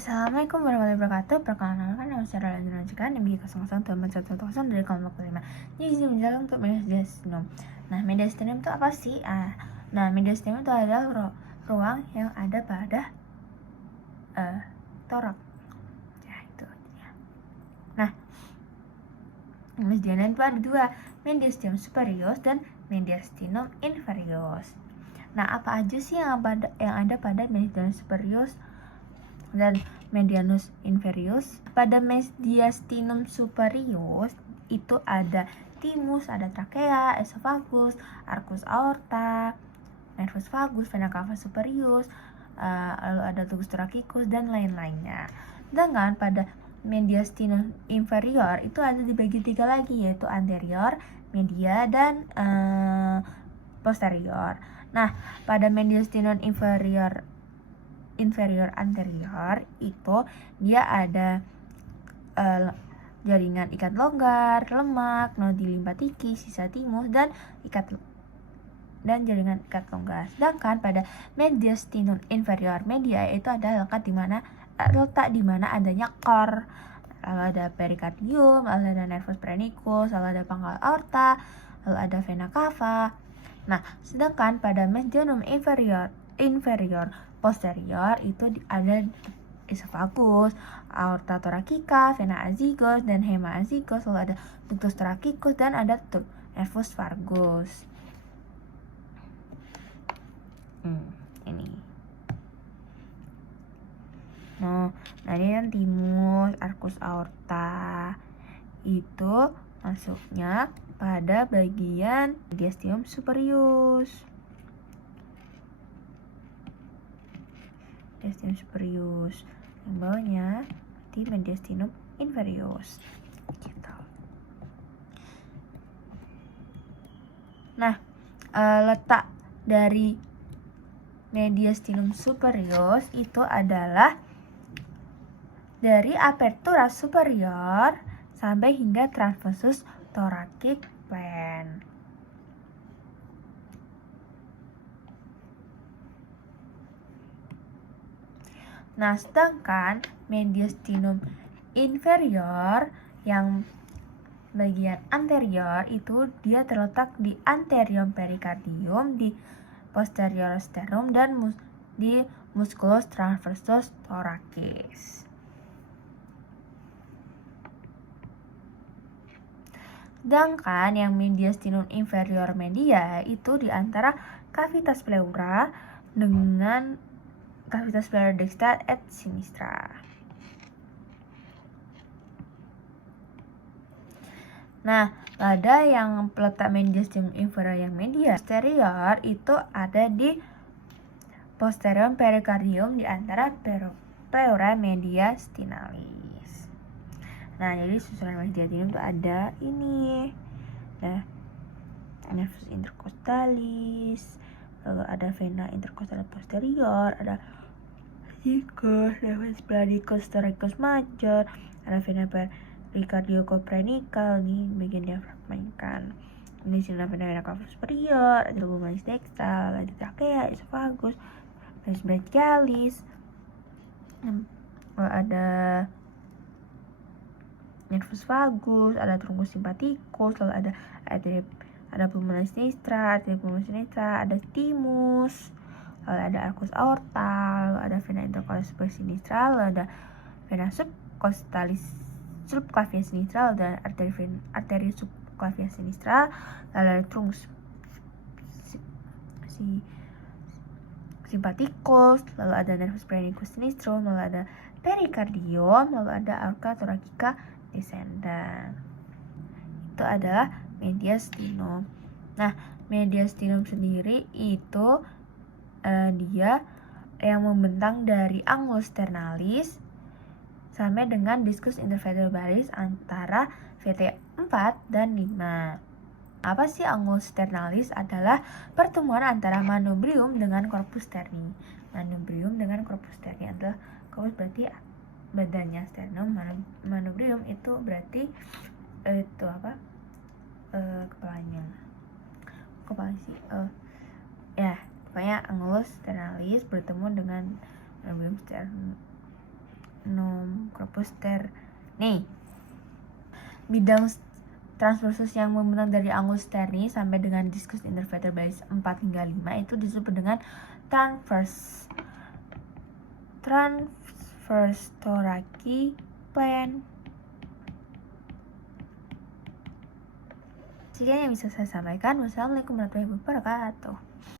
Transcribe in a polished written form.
Assalamualaikum warahmatullahi wabarakatuh. Perkenalkan nama saya Rala Jekan MB00110 dari kelompok 5. Ini izin menjelaskan untuk mediastinum. Nah, mediastinum itu apa sih? Mediastinum itu adalah ruang yang ada pada torak. Ya, itu. Nah, mediastinum itu ada dua, mediastinum superior dan mediastinum inferior. Nah, apa aja sih yang ada pada mediastinum superior dan medianus inferius? Pada mediastinum superius itu ada thymus, ada trachea, esophagus, arcus aorta, nervus vagus, vena cava superius, lalu ada tugus thoracic dan lain-lainnya. Sedangkan pada mediastinum inferior itu ada dibagi tiga lagi, yaitu anterior, media, dan posterior. Nah, pada mediastinum inferior anterior itu dia ada jaringan ikat longgar, lemak, nodi limfatiki, sisa timus, dan jaringan ikat longgar. Sedangkan pada mediastinum inferior media itu ada letak di mana adanya core, lalu ada perikardium, lalu ada nervus phrenicus, lalu ada pangkal aorta, lalu ada vena cava. Nah, sedangkan pada mediastinum inferior posterior itu ada esophagus, aorta thoracica, vena azygos, dan hema azygos, lalu ada ductus thoracic dan ada nervus vagus. Ini. Nah, ini kan thymus, arcus aorta itu masuknya pada bagian mediastinum superius. Mediastinum superius, yang bawahnya di mediastinum inferius gitu. Nah, letak dari mediastinum superius itu adalah dari apertura superior sampai hingga transversus thoracic vein. Nah, sedangkan mediastinum inferior yang bagian anterior itu dia terletak di anterior pericardium, di posterior sternum, dan di musculus transversus thoracis. Sedangkan yang mediastinum inferior media itu di antara cavitas pleura dengan cavitas pleura dextra et sinistra. Nah, pada yang letak mediastinum inferior yang media posterior itu ada di posterior pericardium di antara pleura mediastinalis. Nah, jadi susunan mediastinum itu ada ini. Nah, nervus intercostalis, lalu ada vena intercostalis posterior, ada azygos, nervus splanchnicus thoracic major, ada vena pericardiocophrenical nih bagian diafragma kan. Ini sini vena cava superior, ada pulmonalis dextra, ada trachea, esophagus, venous brachialis, ada nervus vagus, ada truncus sympathicus, lalu ada pulmonalis sinistra, ada thymus, lalu ada arcus aorta, lalu ada vena intercostalis sinistra, lalu ada vena subclavia sinistra, lalu ada arteri subclavia sinistra, lalu ada truncus sympathicus, lalu ada nervus phrenicus sinistrum, lalu ada pericardium, lalu ada arca thoracica descendens. Itu adalah mediastinum. Nah, mediastinum sendiri itu dia yang membentang dari angulus sternalis sampai dengan discus intervertebralis antara VT4 dan 5. Apa sih angulus sternalis? Adalah pertemuan antara manubrium dengan corpus sterni. Manubrium dengan corpus sterni adalah corpus berarti badannya sternum, manubrium itu berarti itu apa? Kepalanya. Kepala sih. Pokoknya angulus sternalis bertemu dengan manubrium sternum apus sterni. Bidang transversus yang membentang dari angulus sterni sampai dengan diskus intervertebralis 4 hingga 5 itu disebut dengan transverse thoracic plane. Sekian yang bisa saya sampaikan. Wassalamualaikum warahmatullahi wabarakatuh.